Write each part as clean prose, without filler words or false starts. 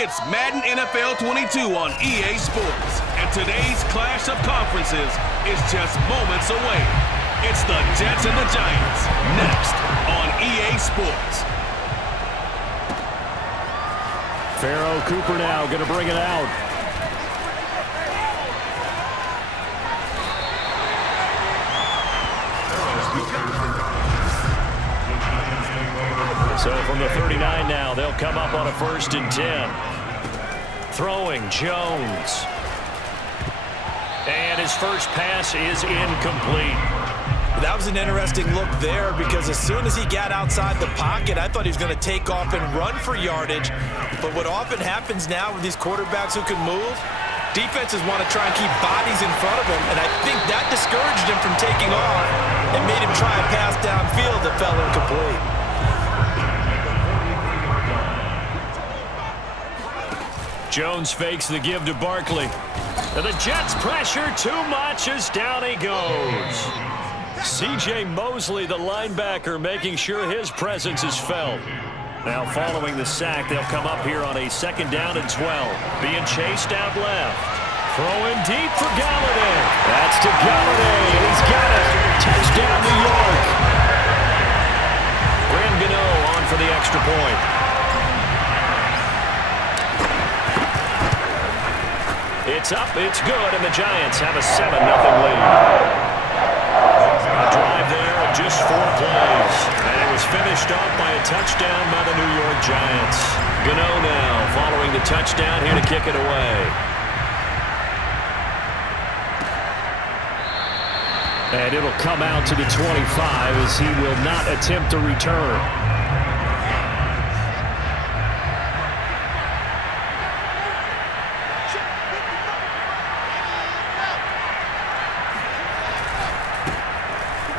It's Madden NFL 22 on EA Sports, and today's clash of conferences is just moments away. It's the Jets and the Giants, next on EA Sports. Pharaoh Cooper now going to bring it out. So from the 39 now, they'll come up on a 1st and 10. Throwing Jones. And his first pass is incomplete. That was an interesting look there because as soon as he got outside the pocket, I thought he was going to take off and run for yardage. But what often happens now with these quarterbacks who can move, defenses want to try and keep bodies in front of him, and I think that discouraged him from taking off and made him try a pass downfield that fell incomplete. Jones fakes the give to Barkley. And the Jets pressure too much as down he goes. C.J. Mosley, the linebacker, making sure his presence is felt. Now following the sack, they'll come up here on a 2nd down and 12. Being chased out left. Throwing deep for Galladay. That's to Galladay, and he's got it. Touchdown, New York. Graham Gano on for the extra point. It's up, it's good, and the Giants have a 7-0 lead. A drive there of just 4 plays. And it was finished off by a touchdown by the New York Giants. Gano now following the touchdown here to kick it away. And it'll come out to the 25 as he will not attempt a return.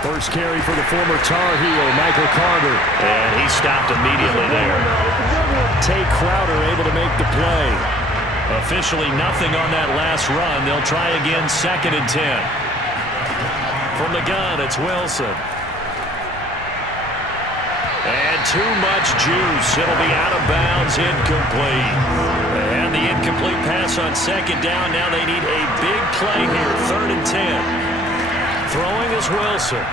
First carry for the former Tar Heel, Michael Carter. And he stopped immediately there. Tay Crowder able to make the play. Officially nothing on that last run. They'll try again 2nd and 10. From the gun, it's Wilson. And too much juice. It'll be out of bounds, incomplete. And the incomplete pass on 2nd down. Now they need a big play here, 3rd and 10. Throwing is Wilson.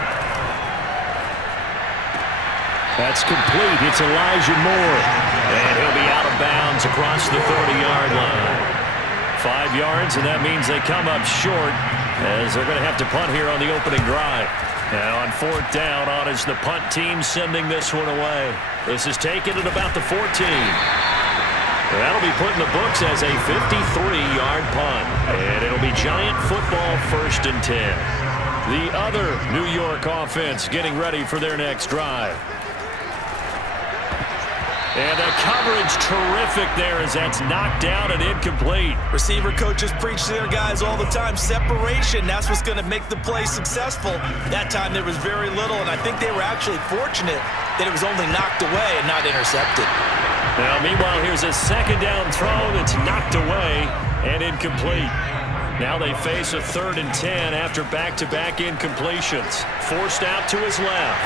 That's complete. It's Elijah Moore. And he'll be out of bounds across the 30-yard line. 5 yards, and that means they come up short as they're going to have to punt here on the opening drive. Now on 4th down, on is the punt team sending this one away. This is taken at about the 14. That'll be put in the books as a 53-yard punt. And it'll be Giant football 1st and 10. The other New York offense getting ready for their next drive. And the coverage terrific there as that's knocked down and incomplete. Receiver coaches preach to their guys all the time. Separation, that's what's going to make the play successful. That time there was very little, and I think they were actually fortunate that it was only knocked away and not intercepted. Now, meanwhile, here's a 2nd down throw that's knocked away and incomplete. Now they face a 3rd and 10 after back-to-back incompletions. Forced out to his left.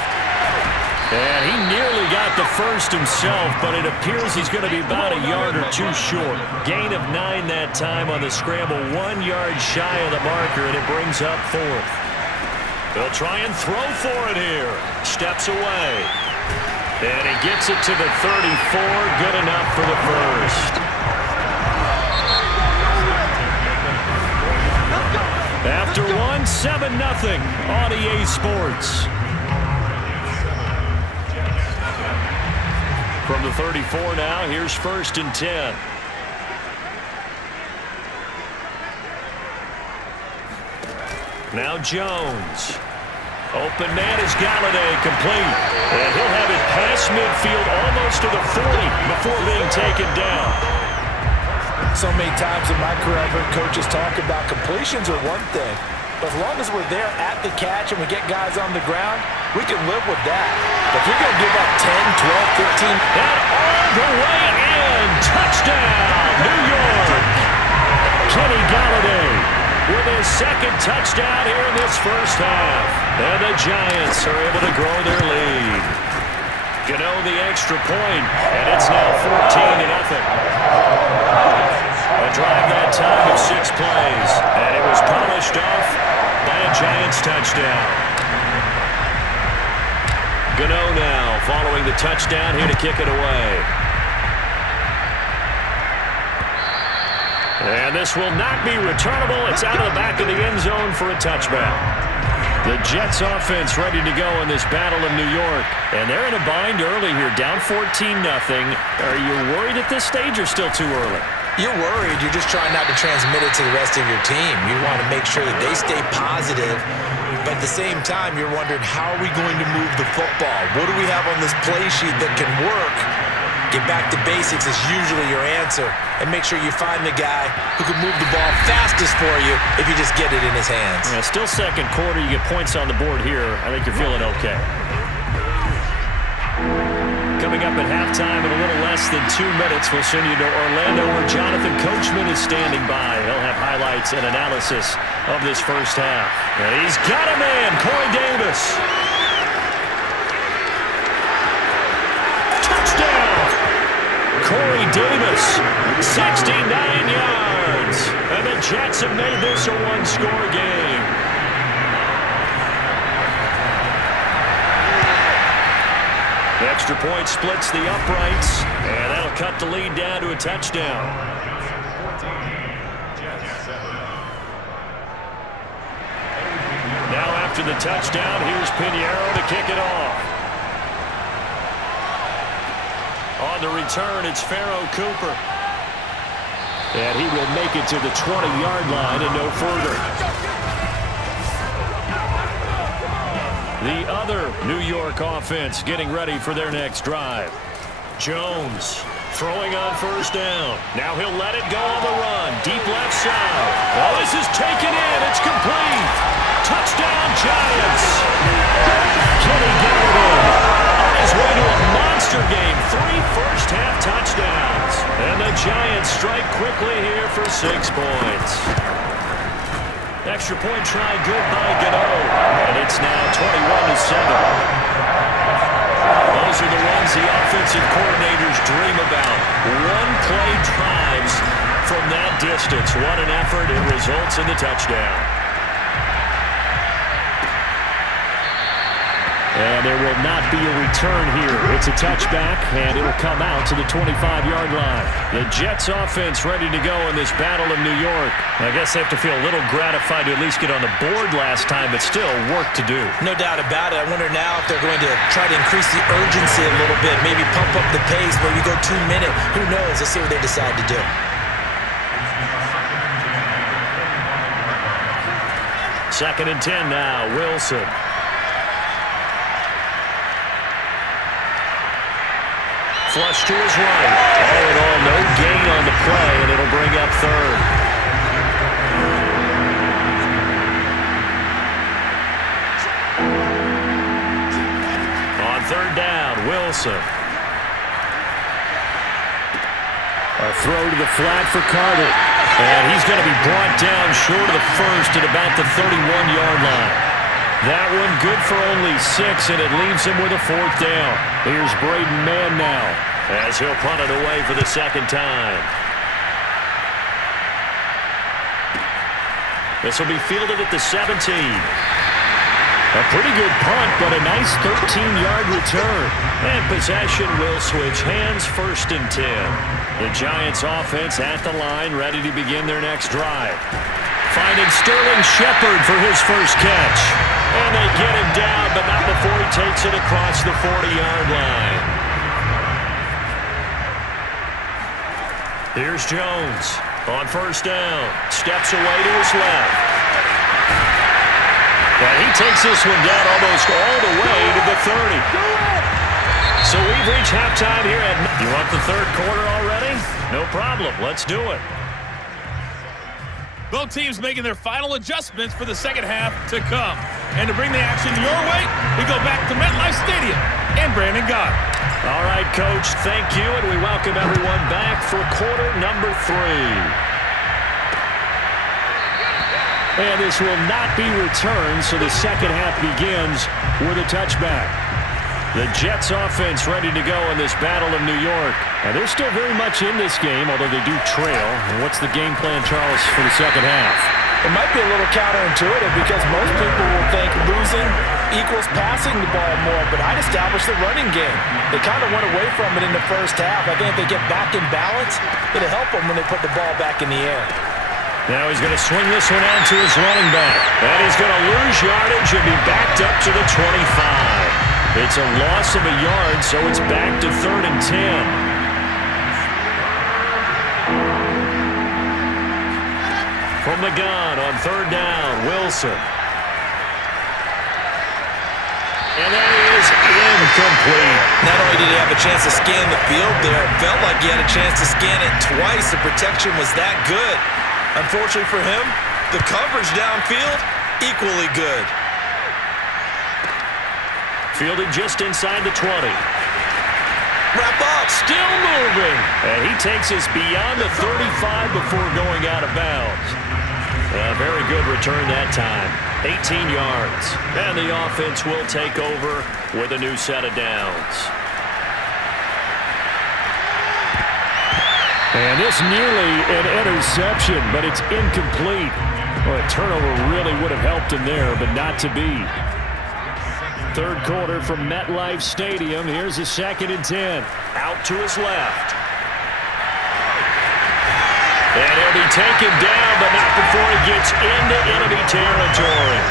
And he nearly got the first himself, but it appears he's going to be about a yard or 2 short. Gain of 9 that time on the scramble, 1 yard shy of the marker, and it brings up 4th. They'll try and throw for it here. Steps away. And he gets it to the 34, good enough for the first. After 1, 7-0 on EA Sports. From the 34 now, here's 1st and 10. Now Jones. Open man is Galladay, complete. And he'll have it past midfield almost to the 40 before being taken down. So many times in my career, I've heard coaches talk about completions are one thing, but as long as we're there at the catch and we get guys on the ground, we can live with that. But if you're going to give up 10, 12, 15... And all the way in! Touchdown, New York! Kenny Galladay with his 2nd touchdown here in this first half. And the Giants are able to grow their lead. Gano the extra point, and it's now 14-0. A drive that time of 6 plays, and it was polished off by a Giants touchdown. Gano now following the touchdown here to kick it away. And this will not be returnable. It's out of the back of the end zone for a touchback. The Jets offense ready to go in this battle in New York. And they're in a bind early here, down 14-0. Are you worried at this stage or still too early? You're worried. You're just trying not to transmit it to the rest of your team. You want to make sure that they stay positive. But at the same time, you're wondering, how are we going to move the football? What do we have on this play sheet that can work? Get back to basics is usually your answer. And make sure you find the guy who can move the ball fastest for you if you just get it in his hands. Yeah, still second quarter. You get points on the board here. I think you're feeling okay. Coming up at halftime in a little less than 2 minutes, we'll send you to Orlando where Jonathan Coachman is standing by. He'll have highlights and analysis of this first half. And he's got a man, Corey Davis. Touchdown! Corey Davis, 69 yards. And the Jets have made this a one-score game. The extra point splits the uprights, and that'll cut the lead down to a touchdown. Now after the touchdown, here's Pinheiro to kick it off. On the return, it's Pharaoh Cooper. And he will make it to the 20-yard line and no further. The other New York offense getting ready for their next drive. Jones throwing on first down. Now he'll let it go on the run. Deep left side. Oh, this is taken in. It's complete. Touchdown, Giants. Kenny Galladay on his way to a monster game. 3 first-half touchdowns. And the Giants strike quickly here for 6 points. Extra point try good by Gano. And it's now 21-7. Those are the ones the offensive coordinators dream about. One-play drives from that distance. What an effort. It results in the touchdown. And there will not be a return here. It's a touchback, and it'll come out to the 25-yard line. The Jets offense ready to go in this battle in New York. I guess they have to feel a little gratified to at least get on the board last time, but still work to do. No doubt about it. I wonder now if they're going to try to increase the urgency a little bit, maybe pump up the pace, maybe go 2 minutes. Who knows? Let's see what they decide to do. Second and 10 now, Wilson. Flush to his right. All in all, no gain on the play, and it'll bring up third. On third down, Wilson. A throw to the flat for Carter. And he's going to be brought down short of the first at about the 31-yard line. That one good for only 6, and it leaves him with a 4th down. Here's Braden Mann now as he'll punt it away for the second time. This will be fielded at the 17. A pretty good punt, but a nice 13-yard return. And possession will switch hands, 1st and 10. The Giants offense at the line, ready to begin their next drive. Finding Sterling Shepard for his first catch. And they get him down, but not before he takes it across the 40-yard line. Here's Jones on first down. Steps away to his left. And he takes this one down almost all the way to the 30. So we've reached halftime here at... You want the third quarter already? No problem. Let's do it. Both teams making their final adjustments for the second half to come. And to bring the action your way, we go back to MetLife Stadium and Brandon Gott. All right, Coach, thank you, and we welcome everyone back for quarter number 3. And this will not be returned, so the second half begins with a touchback. The Jets offense ready to go in this battle of New York. And they're still very much in this game, although they do trail. And what's the game plan, Charles, for the second half? It might be a little counterintuitive because most people will think losing equals passing the ball more, but I'd establish the running game. They kind of went away from it in the first half. I think if they get back in balance, it'll help them when they put the ball back in the air. Now he's going to swing this one out to his running back. And he's going to lose yardage and be backed up to the 25. It's a loss of a yard, so it's back to 3rd and 10. From the gun on 3rd down, Wilson. And that is incomplete. Not only did he have a chance to scan the field there, it felt like he had a chance to scan it twice. The protection was that good. Unfortunately for him, the coverage downfield, equally good. Fielded just inside the 20. Wrap up. Still moving. And he takes us beyond the 35 before going out of bounds. A very good return that time. 18 yards. And the offense will take over with a new set of downs. And this nearly an interception, but it's incomplete. Well, a turnover really would have helped him there, but not to be. Third quarter from MetLife Stadium. Here's a 2nd and 10. Out to his left. And he'll be taken down, but not before he gets into enemy territory.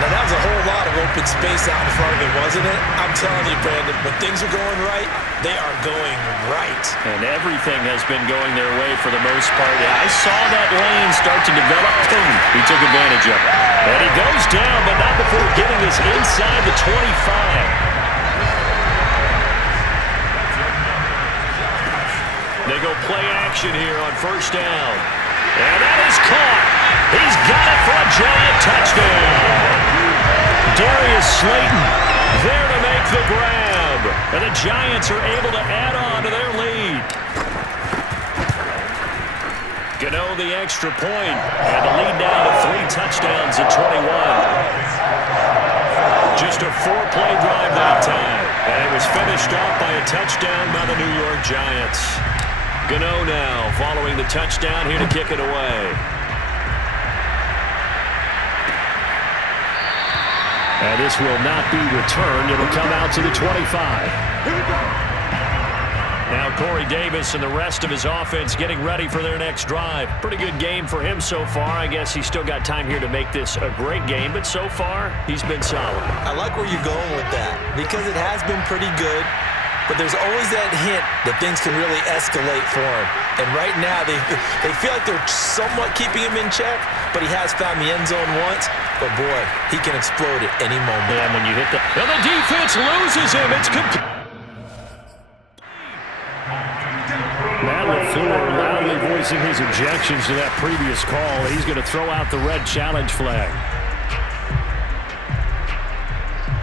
Now, that was a whole lot of open space out in front of him, wasn't it? I'm telling you, Brandon, when things are going right, they are going right. And everything has been going their way for the most part. I saw that lane start to develop. Boom. He took advantage of it. And he goes down, but not before getting this inside the 25. They go play action here on 1st down. And that is caught. He's got it for a giant touchdown. Darius Slayton there to make the grab. And the Giants are able to add on to their lead. Gano the extra point. And the lead down to 3 touchdowns at 21. Just a 4-play drive that time. And it was finished off by a touchdown by the New York Giants. Gano now following the touchdown here to kick it away. And this will not be returned. It'll come out to the 25. Now Corey Davis and the rest of his offense getting ready for their next drive. Pretty good game for him so far. I guess he's still got time here to make this a great game, but so far he's been solid. I like where you're going with that because it has been pretty good. But there's always that hint that things can really escalate for him. And right now, they feel like they're somewhat keeping him in check, but he has found the end zone once. But, boy, he can explode at any moment. And when you hit the... Well, the defense loses him. It's complete. Matt LaFleur loudly voicing his objections to that previous call. He's going to throw out the red challenge flag.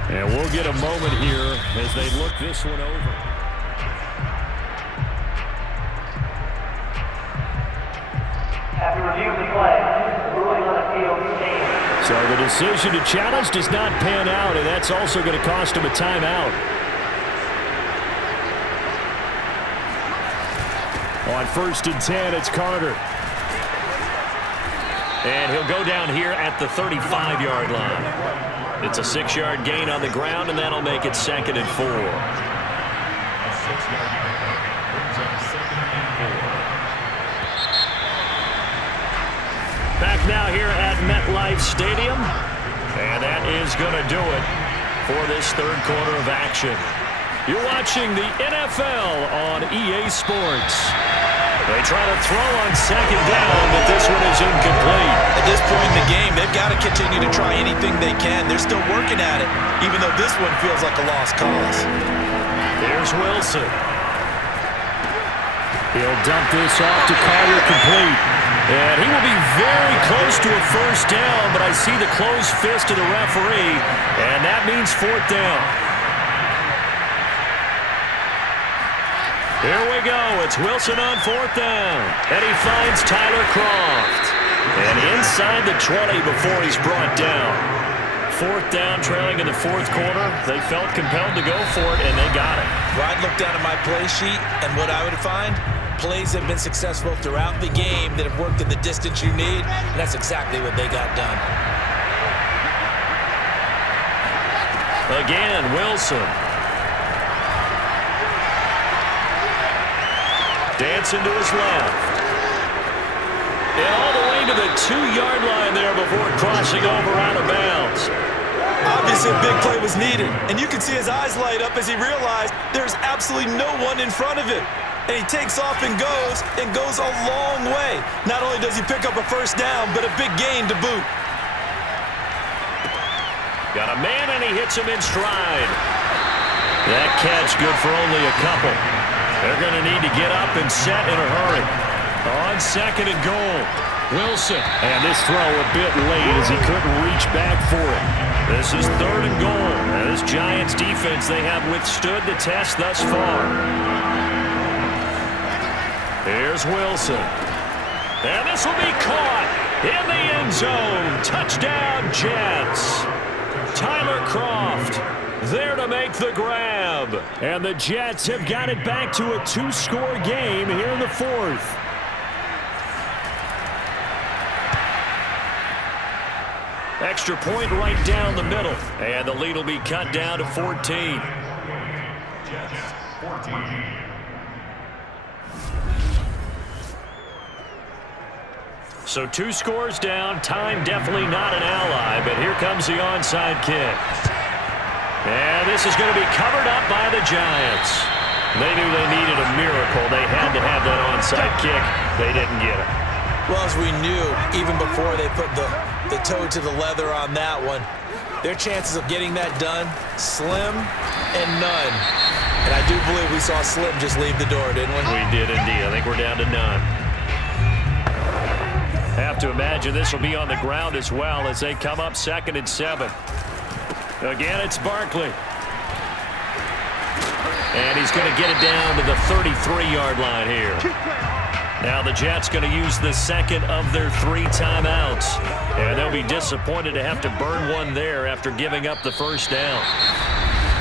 And we'll get a moment here as they look this one over. After reviewing the play, ruling on a field change. So the decision to challenge does not pan out, and that's also going to cost him a timeout. On 1st and 10, it's Carter. And he'll go down here at the 35-yard line. It's a 6-yard gain on the ground, and that'll make it 2nd and 4. Back now here at MetLife Stadium. And that is going to do it for this third quarter of action. You're watching the NFL on EA Sports. They try to throw on 2nd down, but this one is incomplete. At this point in the game, they've got to continue to try anything they can. They're still working at it, even though this one feels like a lost cause. Here's Wilson. He'll dump this off to Carter, complete. And he will be very close to a 1st down, but I see the closed fist of the referee, and that means 4th down. Here we go. It's Wilson on 4th down. And he finds Tyler Kroft. And inside the 20 before he's brought down. 4th down, trailing in the 4th quarter. They felt compelled to go for it, and they got it. Well, I'd look down at my play sheet, and what I would find, plays have been successful throughout the game that have worked in the distance you need, and that's exactly what they got done. Again, Wilson. Dancing to his left. And all the way to the 2-yard line there before crossing over out of bounds. Obviously, a big play was needed, and you can see his eyes light up as he realized there's absolutely no one in front of him. And he takes off and goes a long way. Not only does he pick up a 1st down, but a big gain to boot. Got a man, and he hits him in stride. That catch good for only a couple. They're going to need to get up and set in a hurry. On 2nd and goal, Wilson. And this throw a bit late as he couldn't reach back for it. This is 3rd and goal. And this Giants defense, they have withstood the test thus far. Here's Wilson. And this will be caught in the end zone. Touchdown, Jets. Tyler Kroft there to make the grab. And the Jets have got it back to a 2-score game here in the 4th. Extra point right down the middle. And the lead will be cut down to 14. So 2 scores down. Time definitely not an ally, but here comes the onside kick. And this is going to be covered up by the Giants. They knew they needed a miracle. They had to have that onside kick. They didn't get it. Well, as we knew, even before they put the toe to the leather on that one, their chances of getting that done, slim and none. And I do believe we saw Slim just leave the door, didn't we? We did indeed. I think we're down to none. Have to imagine this will be on the ground as well as they come up 2nd and 7. Again, it's Barkley. And he's going to get it down to the 33-yard line here. Now the Jets going to use the 2nd of their 3 timeouts. And they'll be disappointed to have to burn one there after giving up the 1st down.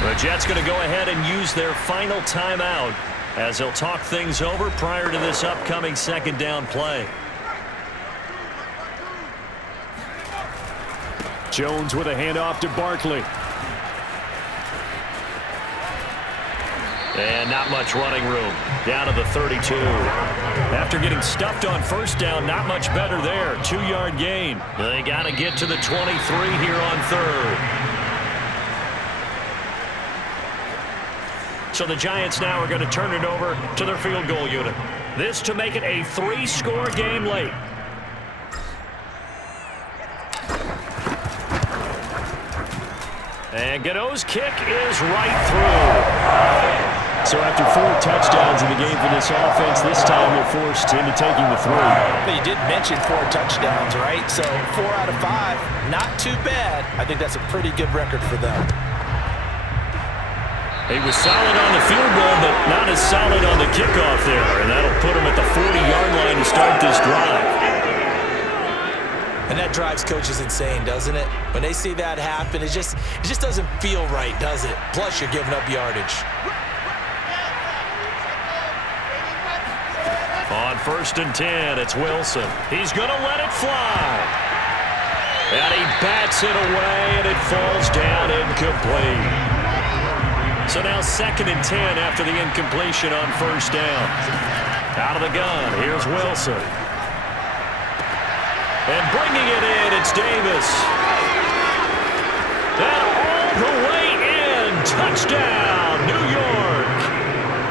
The Jets going to go ahead and use their final timeout as they'll talk things over prior to this upcoming 2nd down play. Jones with a handoff to Barkley. And not much running room. Down to the 32. After getting stuffed on 1st down, not much better there. 2-yard gain. They got to get to the 23 here on 3rd. So the Giants now are going to turn it over to their field goal unit. This to make it a 3-score game late. And Gano's kick is right through. So after 4 touchdowns in the game for this offense, this time they're forced into taking the 3. But you did mention 4 touchdowns, right? So 4 out of 5, not too bad. I think that's a pretty good record for them. He was solid on the field goal, but not as solid on the kickoff there. And that'll put him at the 40-yard line to start this drive. And that drives coaches insane, doesn't it? When they see that happen, it just doesn't feel right, does it? Plus, you're giving up yardage. On 1st and 10, it's Wilson. He's going to let it fly. And he bats it away, and it falls down incomplete. So now 2nd and 10 after the incompletion on 1st down. Out of the gun, here's Wilson. And bringing it in, it's Davis. And all the way in. Touchdown, New York.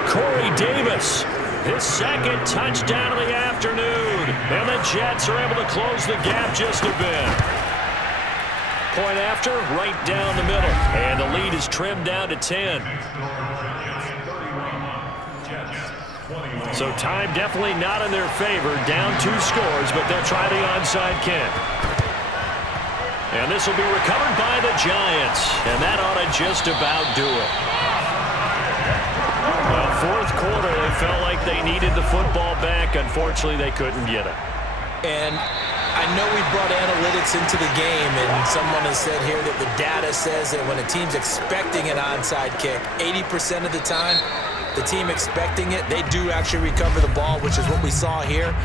Corey Davis, his 2nd touchdown of the afternoon. And the Jets are able to close the gap just a bit. Point after, right down the middle. And the lead is trimmed down to 10. So time definitely not in their favor. Down 2 scores, but they'll try the onside kick. And this will be recovered by the Giants. And that ought to just about do it. Well, 4th quarter, they felt like they needed the football back. Unfortunately, they couldn't get it. And I know we brought analytics into the game, and someone has said here that the data says that when a team's expecting an onside kick, 80% of the time, the team expecting it, they do actually recover the ball, which is what we saw here.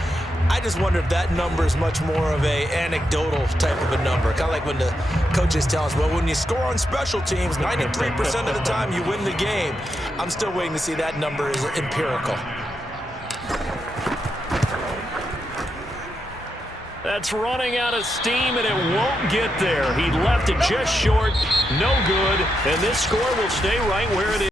I just wonder if that number is much more of a anecdotal type of a number. Kind of like when the coaches tell us, well, when you score on special teams, 93% of the time you win the game. I'm still waiting to see that number is empirical. That's running out of steam, and it won't get there. He left it just short, no good, and this score will stay right where it is.